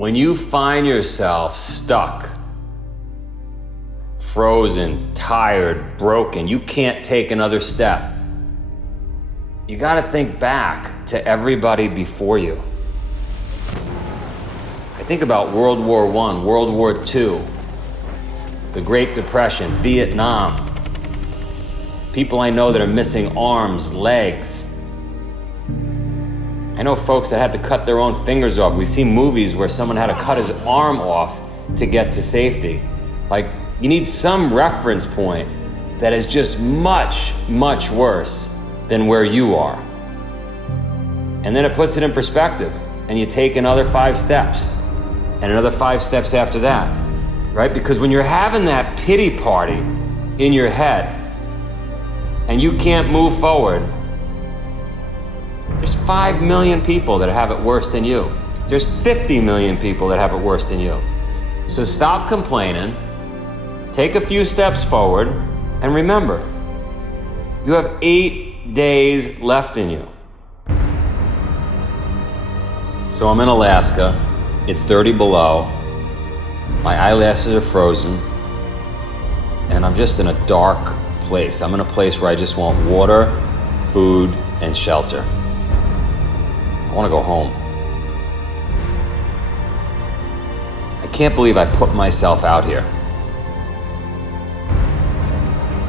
When you find yourself stuck, frozen, tired, broken, you can't take another step, you gotta think back to everybody before you. I think about World War I, World War II, the Great Depression, Vietnam. People I know that are missing arms, legs. I know folks that had to cut their own fingers off. We see movies where someone had to cut his arm off to get to safety. Like, you need some reference point that is just much, much worse than where you are. And then it puts it in perspective, and you take another 5 steps, and another 5 steps after that, right? Because when you're having that pity party in your head, and you can't move forward, there's 5 million people that have it worse than you. There's 50 million people that have it worse than you. So stop complaining, take a few steps forward, and remember, you have 8 days left in you. So I'm in Alaska, it's 30 below, my eyelashes are frozen, and I'm just in a dark place. I'm in a place where I just want water, food, and shelter. I want to go home. I can't believe I put myself out here.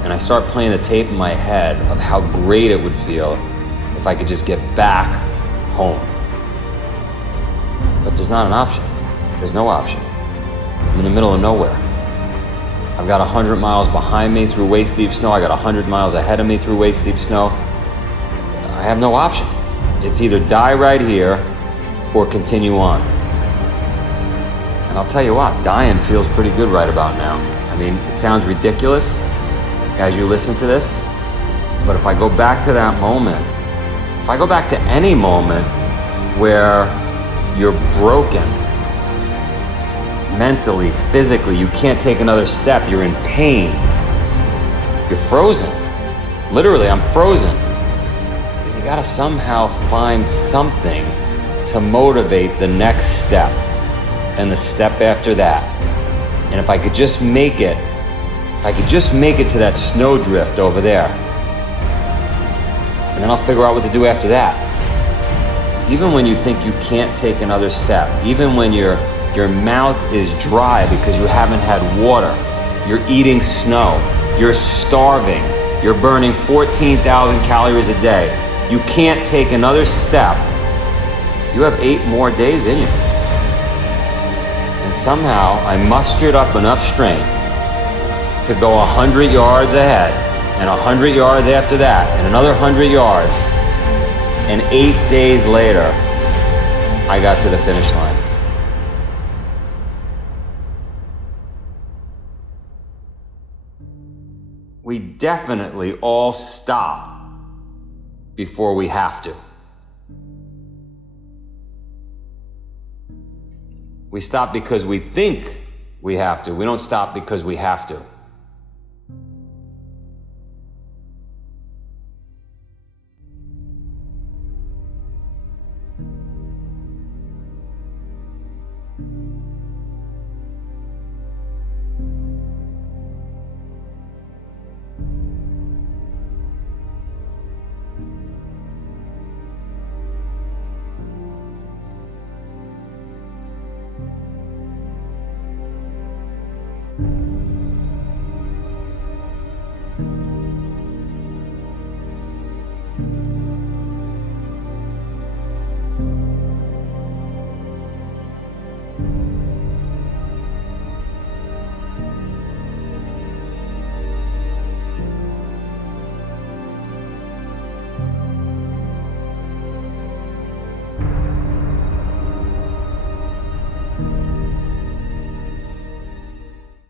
And I start playing the tape in my head of how great it would feel if I could just get back home. But there's not an option. There's no option. I'm in the middle of nowhere. I've got 100 miles behind me through waist-deep snow. I got 100 miles ahead of me through waist-deep snow. I have no option. It's either die right here or continue on. And I'll tell you what, dying feels pretty good right about now. I mean, it sounds ridiculous as you listen to this, but if I go back to that moment, if I go back to any moment where you're broken, mentally, physically, you can't take another step, you're in pain, you're frozen. Literally, I'm frozen. You gotta somehow find something to motivate the next step and the step after that. And if I could just make it, to that snowdrift over there, and then I'll figure out what to do after that. Even when you think you can't take another step, even when your mouth is dry because you haven't had water, you're eating snow, you're starving, you're burning 14,000 calories a day, you can't take another step, you have 8 more days in you. And somehow I mustered up enough strength to go 100 yards ahead, and 100 yards after that, and another 100 yards, and 8 days later, I got to the finish line. We definitely all stop before we have to. We stop because we think we have to. We don't stop because we have to.